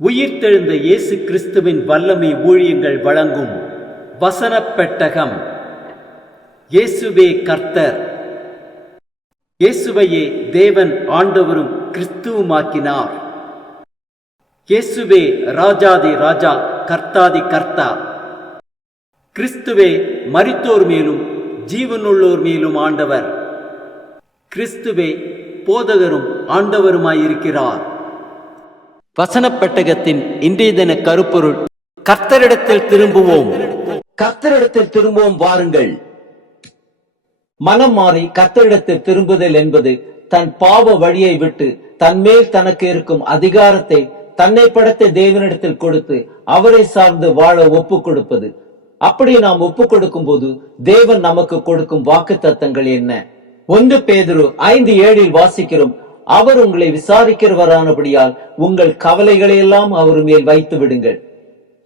உயிர்த்தெழுந்த இயேசு கிறிஸ்துவின் வல்லமை ஊழியங்கள் வழங்கும் வசனப் பெட்டகம். இயேசுவே கர்த்தர். இயேசுவையே தேவன் ஆண்டவரும் கிறிஸ்துவுமாக்கினார். இயேசுவே ராஜாதி ராஜா, கர்த்தாதி கர்த்தா. கிறிஸ்துவே மரித்தோர் மேலும் ஜீவனுள்ளோர் மேலும் ஆண்டவர். கிறிஸ்துவே போதகரும் ஆண்டவருமாயிருக்கிறார். வசனப் பெட்டகத்தின் இன்றைய தின கருப்பொருள்: கர்த்தரிடத்தில் திரும்புவோம். கர்த்தரிடத்தில் திரும்புவோம் வாருங்கள். மனம் மாறி கர்த்தரிடத்தில் திரும்புதல் என்பது தன் பாவ வழியை விட்டு தன் மேல் தனக்கு இருக்கும் அதிகாரத்தை தன்னை படைத்த தேவனிடத்தில் கொடுத்து அவரை சார்ந்து வாழ ஒப்பு கொடுப்பது. அப்படி நாம் ஒப்பு கொடுக்கும் போது தேவன் நமக்கு கொடுக்கும் வாக்குத்தத்தங்கள் என்ன? 1 பேதுரு 5:7 வாசிக்கிறோம்: அவர் உங்களை விசாரிக்கிறவரானபடியால் உங்கள் கவலைகளை எல்லாம் அவர் மேல் வைத்து விடுங்கள்.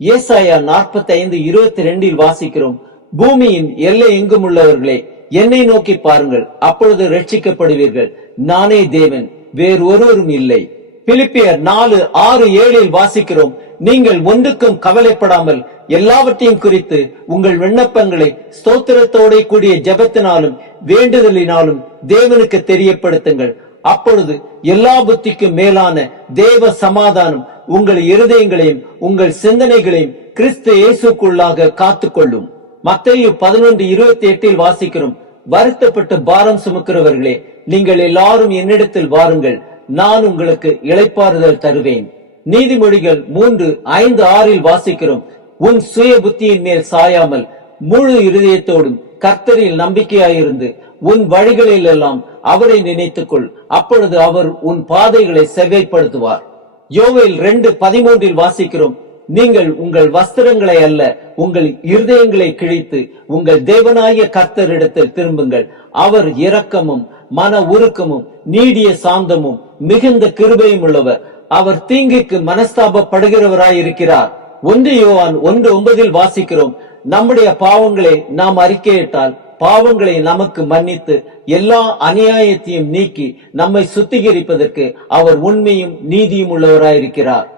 ஏசாயா 45:22 வாசிக்கிறோம்: பூமியின் எல்லை எங்கும் உள்ளவர்களே, என்னை நோக்கி பாருங்கள், அப்பொழுது ரட்சிக்கப்படுவீர்கள். நானே தேவன், வேறு ஒருவரும் இல்லை. பிலிப்பியர் 4:6-7 வாசிக்கிறோம்: நீங்கள் ஒன்றுக்கும் கவலைப்படாமல் எல்லாவற்றையும் குறித்து உங்கள் விண்ணப்பங்களை ஸ்தோத்திரத்தோட கூடிய ஜெபத்தினாலும் வேண்டுதலினாலும் தேவனுக்கு தெரியப்படுத்துங்கள். அப்பொழுது எல்லா புத்திக்கும் மேலான தேவ சமாதானம் உங்கள் இருதயங்களையும் உங்கள் சிந்தனைகளையும் கிறிஸ்து இயேசுக்குள்ளாக காத்துக்கொள்ளும். மத்தேயு 11:28 வாசிக்கிறோம்: வருத்தப்பட்டு பாரம் சுமக்கிறவர்களே, நீங்கள் எல்லாரும் என்னிடத்தில் வாருங்கள், நான் உங்களுக்கு இளைப்பாறுதல் தருவேன். நீதிமொழிகள் 3:5-6 வாசிக்கிறோம்: உன் சுய புத்தியின் மேல் சாயாமல் முழு இருதயத்தோடும் கர்த்தரில் நம்பிக்கையாயிருந்து உன் வழிகளில் எல்லாம் அவரை நினைத்துக்கொள், அப்பொழுது அவர் உன் பாதைகளை செவ்வைப்படுத்துவார். யோவேல் 2:13 வாசிக்கிறோம்: நீங்கள் உங்கள் வஸ்திரங்களை அல்ல, உங்கள் இருதயங்களை கிழித்து உங்கள் தேவனாகிய கர்த்தரிடத்தில் திரும்புங்கள். அவர் இரக்கமும் மன உருக்கமும் நீடிய சாந்தமும் மிகுந்த கிருபையும் உள்ளவர். அவர் தீங்குக்கு மனஸ்தாபப்படுகிறவராயிருக்கிறார். 1 யோவான் 1:9 வாசிக்கிறோம்: நம்முடைய பாவங்களை நாம் அறிக்கையிட்டால் பாவங்களை நமக்கு மன்னித்து எல்லா அநியாயத்தையும் நீக்கி நம்மை சுத்திகரிப்பதற்கு அவர் உண்மையும் நீதியும் உள்ளவராயிருக்கிறார்.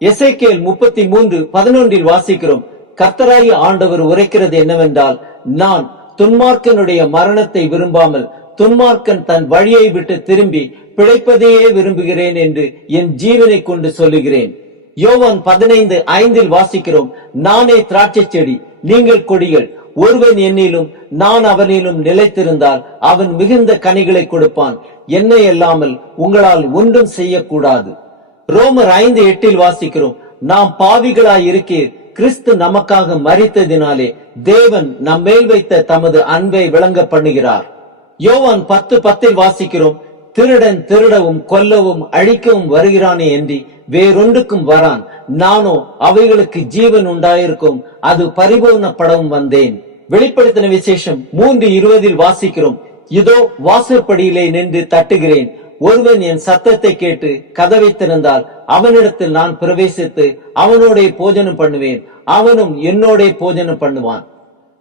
எசேக்கியேல் 33:11 வாசிக்கிறோம்: கர்த்தராகிய ஆண்டவர் உரைக்கிறது என்னவென்றால், நான் துன்மார்க்கனுடைய மரணத்தை விரும்பாமல் துன்மார்க்கன் தன் வழியை விட்டு திரும்பி பிழைப்பதையே விரும்புகிறேன் என்று என் ஜீவனை கொண்டு சொல்லுகிறேன். யோவான் 15:5 வாசிக்கிறோம்: நானே திராட்சை செடி, நீங்கள் கொடிகள். ஒருவன் என்னிலும் நான் அவனிலும் நிலைத்திருந்தால் அவன் மிகுந்த கனிகளை கொடுப்பான். என்னை அல்லாமல் உங்களால் ஒன்றும் செய்யக்கூடாது. ரோமர் 5:8 வாசிக்கிறோம்: நாம் பாவிகளாய் இருக்கீர், கிறிஸ்து நமக்காக மரித்ததினாலே தேவன் நம்மேல் வைத்த தமது அன்பை விளங்க பண்ணுகிறார். யோவான் 10:10 வாசிக்கிறோம்: திருடன் திருடவும் கொல்லவும் அழிக்கவும் வருகிறானே என்று வேறொன்றுக்கும் வரான், நானோ அவைகளுக்கு ஜீவன் உண்டாயிருக்கும் அது பரிபூர்ணப்படவும் வந்தேன். வெளிப்படுத்தின விசேஷம் 3:20 வாசிக்கிறோம்: இதோ வாசற்படியிலே நின்று தட்டுகிறேன், ஒருவன் என் சத்தத்தை கேட்டு கதவை திறந்தால் அவனிடத்தில் நான் பிரவேசித்து அவனோட போஜனம் பண்ணுவேன், அவனும் என்னோட போஜனம் பண்ணுவான்.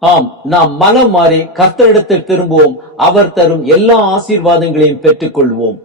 ஆம், நாம் மனம் மாறி கர்த்தரிடத்தில் திரும்புவோம். அவர் தரும் எல்லா ஆசீர்வாதங்களையும் பெற்றுக் கொள்வோம்.